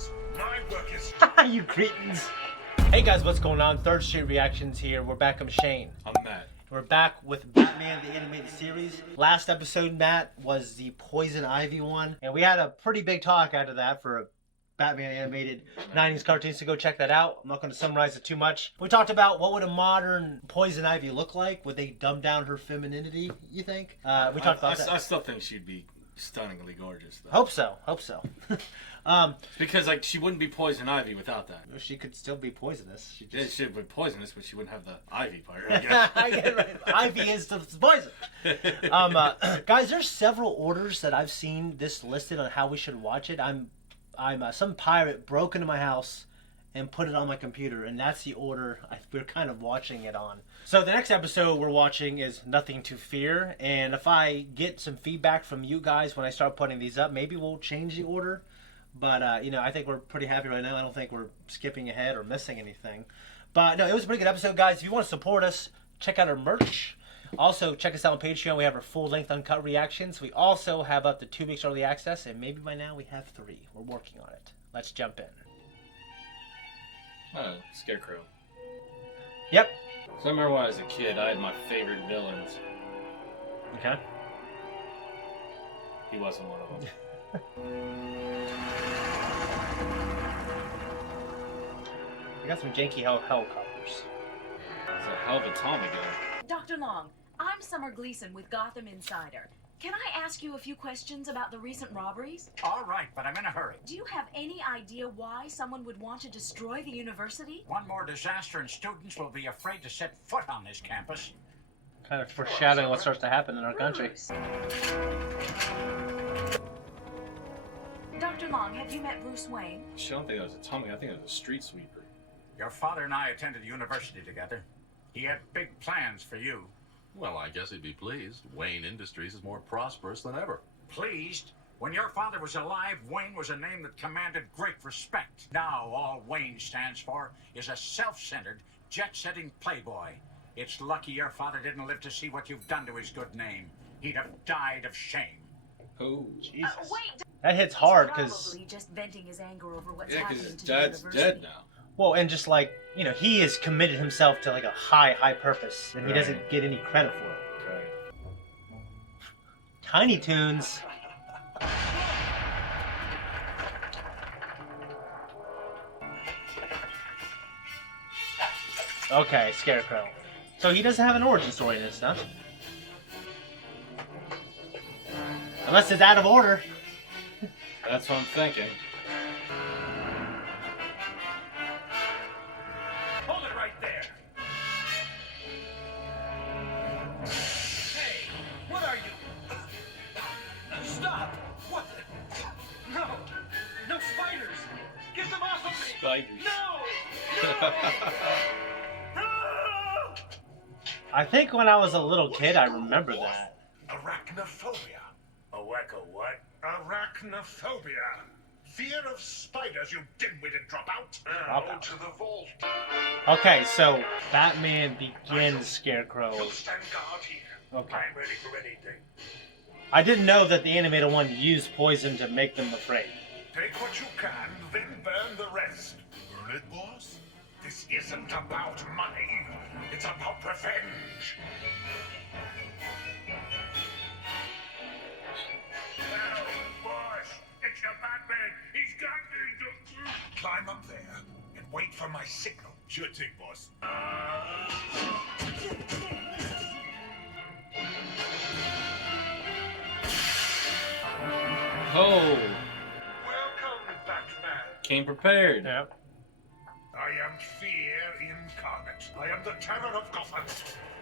greetings. My work is... You cretins. Hey guys, what's going on? Third Street Reactions here. We're back. I'm Shane. I'm Matt. We're back with Batman, the animated series. Last episode, Matt, was the Poison Ivy one. And we had a pretty big talk out of that for a Batman animated 90s cartoon, so go check that out. I'm not going to summarize it too much. We talked about what would a modern Poison Ivy look like. Would they dumb down her femininity, you think? We talked about that. I still think she'd be stunningly gorgeous, though. Hope so. Because, like, she wouldn't be Poison Ivy without that. She could still be poisonous. Yeah, she'd be poisonous, but she wouldn't have the Ivy part, I guess. I get it right. Ivy is the poison. Guys, there's several orders that I've seen this listed on how we should watch it. Some pirate broke into my house and put it on my computer, and that's the order we're kind of watching it on. So the next episode we're watching is Nothing to Fear, and if I get some feedback from you guys when I start putting these up, maybe we'll change the order. But, I think we're pretty happy right now. I don't think we're skipping ahead or missing anything. But, no, it was a pretty good episode, guys. If you want to support us, check out our merch. Also, check us out on Patreon. We have our full-length uncut reactions. We also have up to 2 weeks early access, and maybe by now we have 3. We're working on it. Let's jump in. Scarecrow. Yep. So I remember when I was a kid, I had my favorite villains. Okay. He wasn't one of them. We got some janky helicopters. It's a hell of a Tommy gun. Dr. Long, I'm Summer Gleason with Gotham Insider. Can I ask you a few questions about the recent robberies? All right, but I'm in a hurry. Do you have any idea why someone would want to destroy the university? One more disaster and students will be afraid to set foot on this campus. Kind of foreshadowing what starts to happen in our country. Dr. Long, have you met Bruce Wayne? Shit, I don't think that was a Tommy. I think it was a street sweeper. Your father and I attended university together. He had big plans for you. Well, I guess he'd be pleased. Wayne Industries is more prosperous than ever. Pleased? When your father was alive, Wayne was a name that commanded great respect. Now all Wayne stands for is a self-centered, jet-setting playboy. It's lucky your father didn't live to see what you've done to his good name. He'd have died of shame. Oh, Jesus. Wait. That hits hard, because... Probably just venting his anger over what's yeah, happening because his to the dad's university. dead now. Well, and just like, he has committed himself to like a high purpose, and he doesn't get any credit for it. Right. Tiny Toons. Okay, Scarecrow. So he doesn't have an origin story in this stuff. Unless it's out of order. That's what I'm thinking. Hold it right there. Hey, what are you? Stop! What the... No! No spiders! Get them off of me! Spiders. No! No! No! I think when I was a little kid, I remember that. Arachnophobia. What? Arachnophobia. Fear of spiders, you dimwitted dropout. Dropout. To the vault. Okay, so Batman begins Scarecrow. You stand guard here. Okay. I'm ready for anything. I didn't know that the animator wanted to use poison to make them afraid. Take what you can, then burn the rest. Burn it, boss? This isn't about money. It's about revenge. Now, boss, it's your Batman. He's got me. Climb up there and wait for my signal. Sure thing, boss. Oh, Welcome, Batman. came prepared. Yep. I am fear incarnate. I am the terror of Gotham.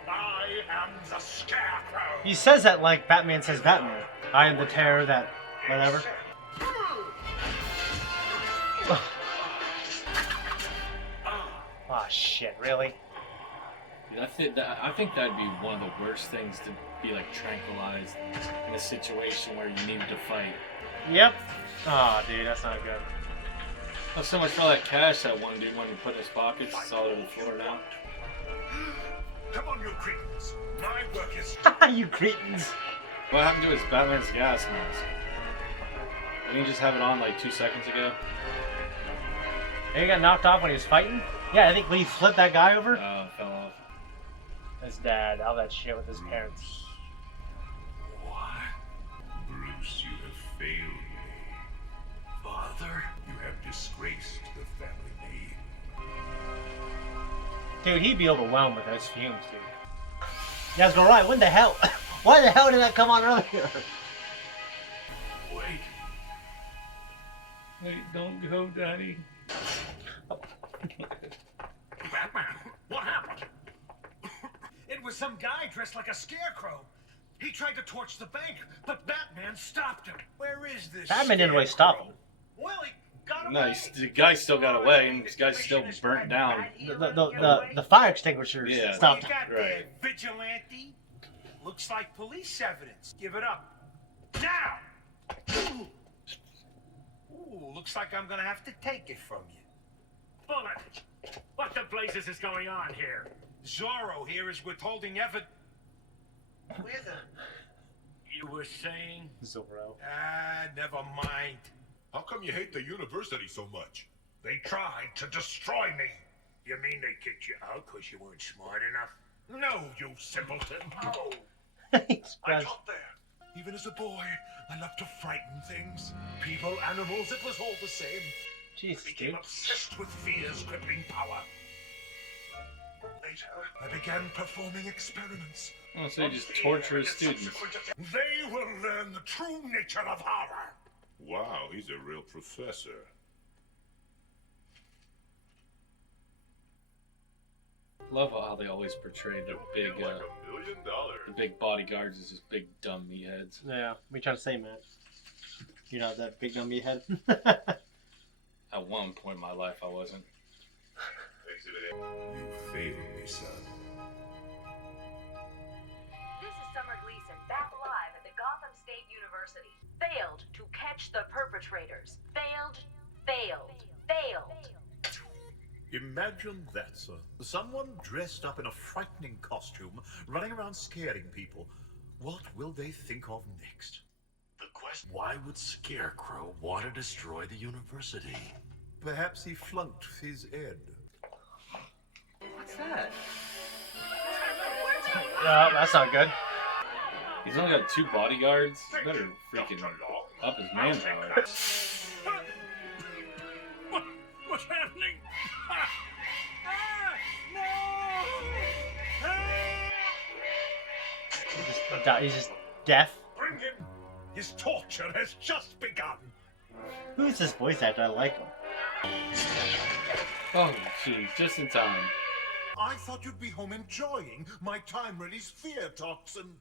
I am the Scarecrow. He says that like Batman says Batman. I am the terror that... whatever. Oh shit, really? Dude, I think that'd be one of the worst things to be like tranquilized in a situation where you needed to fight. Yep. Oh dude, that's not good. Well, so much for all that cash that one dude wanted to put in his pockets. It's all over the floor now. Come on, you cretins. My work is... You cretins. What happened to his Batman's gas mask? Didn't he just have it on like 2 seconds ago? He got knocked off when he was fighting? Yeah, I think when he flipped that guy over. Fell off. His dad, all that shit with his parents. What? Bruce, you have failed me. Father, you have disgraced the family name. Dude, he'd be overwhelmed with those fumes, dude. You guys go, right, when the hell? Why the hell did that come on earlier? Wait. Wait, don't go, Daddy. Batman, what happened? It was some guy dressed like a scarecrow. He tried to torch the bank, but Batman stopped him. Where is this? Batman didn't really stop him. Well, he got away. No, the guy still got away, and this guy's still burnt down. The fire extinguishers Yeah. stopped What you him. got there, Right. vigilante? Looks like police evidence. Give it up. Now! Ooh, looks like I'm gonna have to take it from you. Bullet! What the blazes is going on here? Zorro here is withholding evidence. Where the... You were saying? Zorro. Never mind. How come you hate the university so much? They tried to destroy me. You mean they kicked you out because you weren't smart enough? No, you simpleton. Oh, I got there. Even as a boy, I loved to frighten things. People, animals, it was all the same. Jesus, Became dude. obsessed with fear's crippling power. Later, I began performing experiments. Oh, so you just torture his students. They will learn the true nature of horror. Wow, he's a real professor. Love how they always portray the big, $1 million. the big bodyguards as just big dumb meatheads. Yeah, we try to say, Matt. You know that big dummy head. At one point in my life, I wasn't. You failed me, son. This is Summer Gleason, back live at the Gotham State University. Failed to catch the perpetrators. Failed. Imagine that, sir. Someone dressed up in a frightening costume, running around scaring people. What will they think of next? The question: why would Scarecrow want to destroy the university? Perhaps he flunked his ed. What's that? That's not good. He's only got 2 bodyguards. He better freaking up his manpower. what's happening? He's just deaf. Bring him. His torture has just begun. Who's this voice actor? I like him. Oh, jeez, just in time. I thought you'd be home enjoying my time-release fear toxin.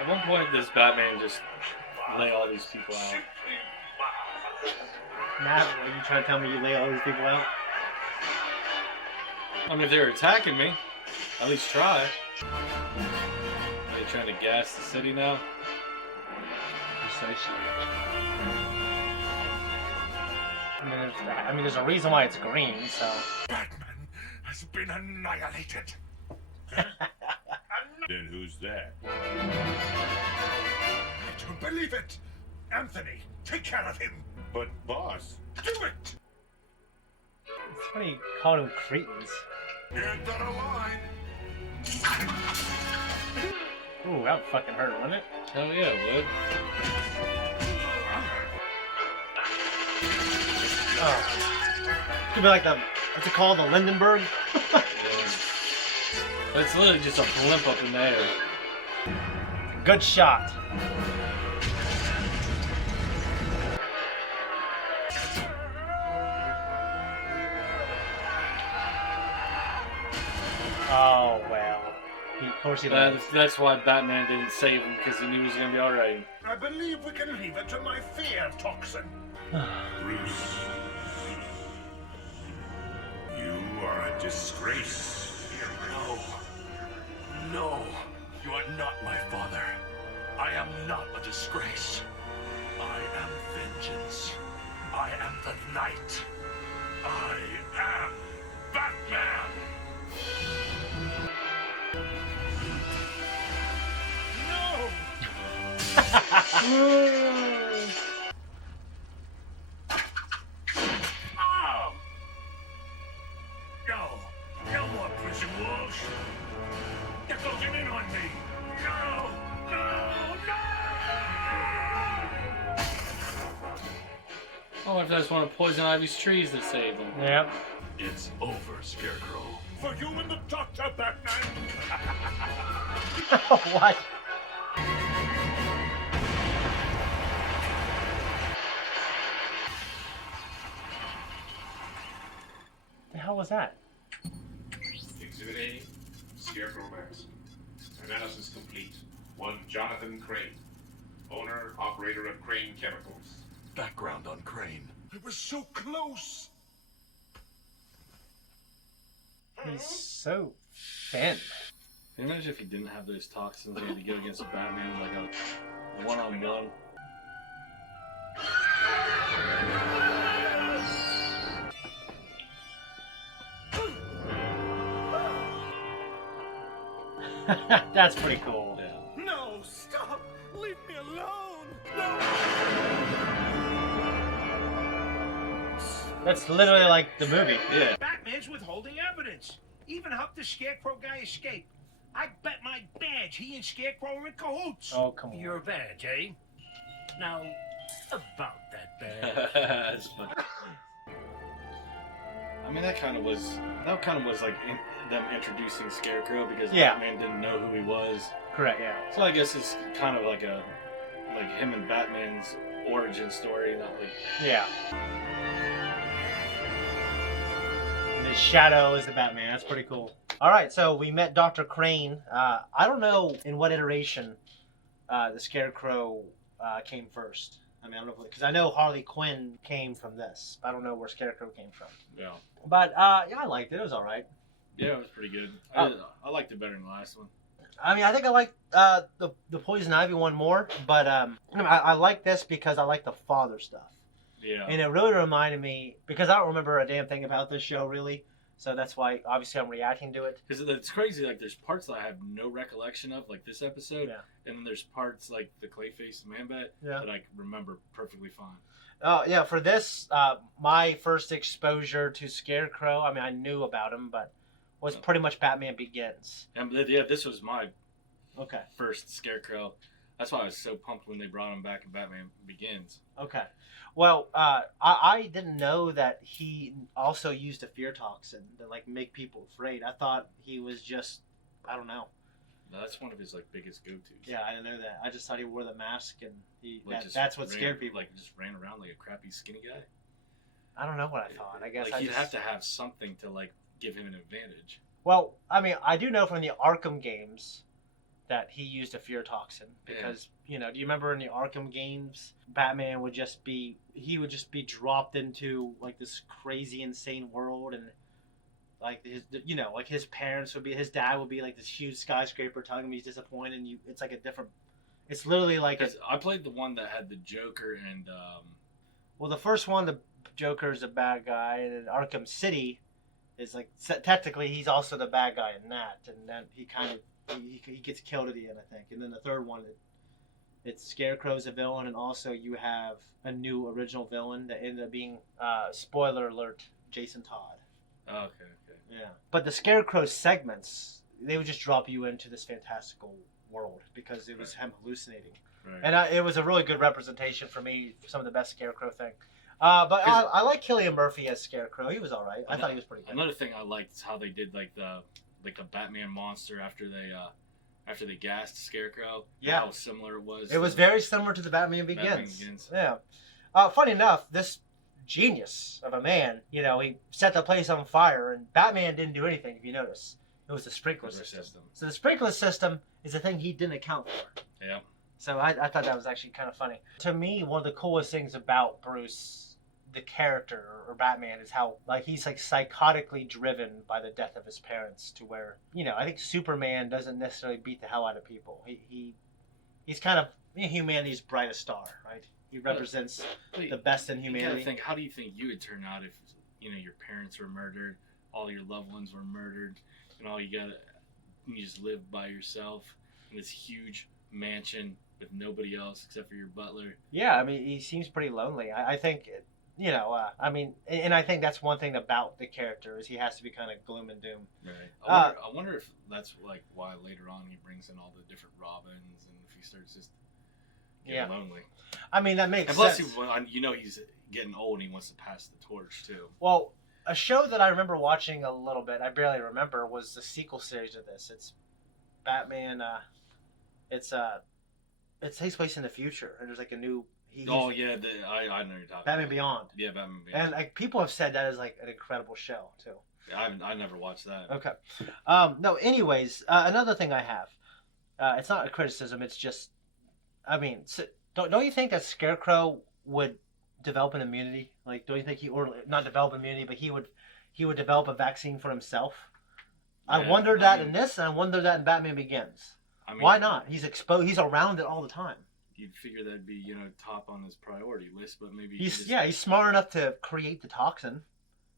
At one point, does Batman just lay all these people out? Matt, are you trying to tell me you lay all these people out? I mean, if they're attacking me, at least try. Are they trying to gas the city now? Precisely. I mean, there's a reason why it's green, so. Batman has been annihilated. Then who's that? I don't believe it. Anthony, take care of him. But boss, Do it. It's funny you called them cretins. End of the line. Ooh, that would fucking hurt, wouldn't it? Hell yeah, it would. Oh. Could be like the, what's it called, the Lindenberg? Yeah. But it's literally just a blimp up in the air. Good shot. Oh, well. Of course he does. That's why Batman didn't save him, because he knew he was going to be alright. I believe we can leave it to my fear toxin. Bruce, you are a disgrace. No, you are not my father. I am not a disgrace. I am vengeance. I am the night. I am Batman. Oh! No. No more prison walls. They're closing in on me. No! No! No! Oh, if that's one of Poison Ivy's trees that saved him. Yep. It's over, Scarecrow. For you and the doctor, Batman. What? The hell was that? Exhibit A, Scarecrow mask. Analysis complete. One Jonathan Crane. Owner, operator of Crane Chemicals. Background on Crane. I was so close. He's so thin. Can you imagine if he didn't have those toxins? He had to go against Batman like a one-on-one. That's pretty cool. Yeah. No, stop! Leave me alone! No! That's literally like the movie. Yeah. Batman's withholding evidence. Even helped the Scarecrow guy escape. I bet my badge he and Scarecrow are in cahoots. Oh, come on. Your badge, eh? Now, about that badge. That's funny. I mean, that kind of was like them introducing Scarecrow because Yeah. Batman didn't know who he was. Correct, yeah. So I guess it's kind of like him and Batman's origin story, not like Yeah. And his shadow is the Batman. That's pretty cool. All right, so we met Dr. Crane. I don't know in what iteration the Scarecrow came first. I mean, I don't know because I know Harley Quinn came from this. I don't know where Scarecrow came from. yeah. But yeah, I liked it. It was all right. Yeah, it was pretty good. I liked it better than the last one. I mean, I think I like the Poison Ivy one more, but I like this because I like the father stuff. Yeah. And it really reminded me, because I don't remember a damn thing about this show, really. So that's why, obviously, I'm reacting to it. Because it's crazy, like, there's parts that I have no recollection of, like this episode. Yeah. And then there's parts, like the Clayface Man-Bat, Yeah. that I remember perfectly fine. Oh, yeah, for this, my first exposure to Scarecrow, I mean, I knew about him, but was pretty much Batman Begins. And yeah, this was my Okay. first Scarecrow. That's why I was so pumped when they brought him back in Batman Begins. Okay. Well, I didn't know that he also used a fear toxin to, like, make people afraid. I thought he was just, I don't know. No, that's one of his, like, biggest go-tos. Yeah, I didn't know that. I just thought he wore the mask and Like, just that's what ran- scared people. Like, just ran around like a crappy skinny guy. I don't know what I thought. I guess Like, I he'd just... have to have something to, like, give him an advantage. Well, I mean, I do know from the Arkham games that he used a fear toxin because, you know, do you remember in the Arkham games, Batman would just be dropped into, like, this crazy, insane world, and, like, his parents would be, his dad would be, like, this huge skyscraper telling him he's disappointed, and it's like a different, it's literally like I played the one that had the Joker and, well, the first one, the Joker is a bad guy, and in Arkham City is, like, technically he's also the bad guy in that, and then he kind of, he gets killed at the end, I think. And then the third one, it's Scarecrow's a villain, and also you have a new original villain that ended up being, spoiler alert, Jason Todd. oh, okay. Yeah. But the Scarecrow segments, they would just drop you into this fantastical world because it was him hallucinating. Right. And it was a really good representation for me, some of the best Scarecrow thing. But I like Cillian Murphy as Scarecrow. He was all right. I thought he was pretty good. Another thing I liked is how they did, like, the Batman monster after they gassed Scarecrow. Yeah. How similar it was. It was very similar to the Batman Begins. Batman Begins. Yeah. Funny enough, this genius of a man, you know, he set the place on fire, and Batman didn't do anything, if you notice. It was the sprinkler system. So the sprinkler system is a thing he didn't account for. Yeah. So I thought that was actually kind of funny. To me, one of the coolest things about Bruce, the character, or Batman, is how, like, he's, like, psychotically driven by the death of his parents, to where, you know, I think Superman doesn't necessarily beat the hell out of people. He's kind of humanity's brightest star, right? He represents the best in humanity. You gotta think, how do you think you would turn out if, you know, your parents were murdered, all your loved ones were murdered, and you just live by yourself in this huge mansion with nobody else except for your butler. Yeah, I mean, he seems pretty lonely. I think, you know, I mean, and I think that's one thing about the character is he has to be kind of gloom and doom. Right. I wonder if that's like why later on he brings in all the different Robins, and if he starts just getting lonely. I mean, that makes and plus sense. You know, he's getting old and he wants to pass the torch too. Well, a show that I remember watching a little bit, I barely remember, was the sequel series of this. It's Batman. It takes place in the future, and there's like a new. I know you're talking. Batman Beyond. Yeah, Batman Beyond. And like people have said that is like an incredible show too. Yeah, I never watched that. Okay. No. Anyways, another thing I have. It's not a criticism. It's just, I mean, don't you think that Scarecrow would develop an immunity? Like, don't you think or not develop immunity, but he would develop a vaccine for himself? Yeah, I wondered that in this, and I wondered that in Batman Begins. I mean, why not? He's exposed. He's around it all the time. You'd figure that'd be, top on his priority list, but maybe he's smart enough to create the toxin.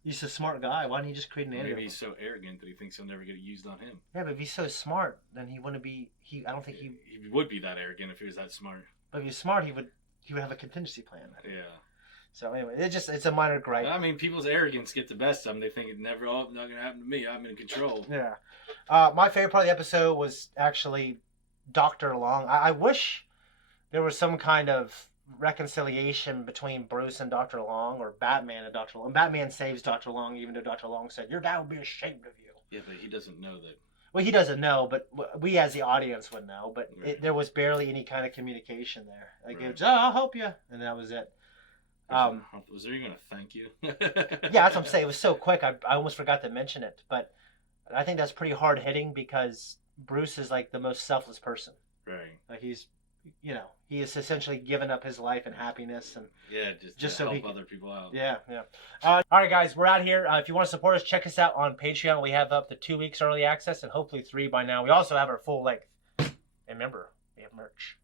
He's a smart guy. Why don't he just create an antidote? Maybe he's so arrogant that he thinks he'll never get it used on him. Yeah, but if he's so smart, then he wouldn't be. I don't think he would be that arrogant if he was that smart. But if he's smart, he would have a contingency plan. Yeah. So anyway, it's a minor gripe. I mean, people's arrogance get the best of them. They think it's not going to happen to me. I'm in control. Yeah. My favorite part of the episode was actually Dr. Long. I wish there was some kind of reconciliation between Bruce and Dr. Long, or Batman and Dr. Long. Batman saves Dr. Long, even though Dr. Long said, "Your dad would be ashamed of you." Yeah, but he doesn't know that. Well, he doesn't know, but we as the audience would know. But there was barely any kind of communication there. Like, it was, I'll help you, and that was it. Was there even a thank you? Yeah, that's what I'm saying. It was so quick, I almost forgot to mention it. But I think that's pretty hard hitting because Bruce is like the most selfless person. Right. Like he has essentially given up his life and happiness, and just to help other people out. Yeah. All right, guys, we're out here. If you want to support us, check us out on Patreon. We have up to 2 weeks early access, and hopefully 3 by now. We also have our full length. And remember, we have merch.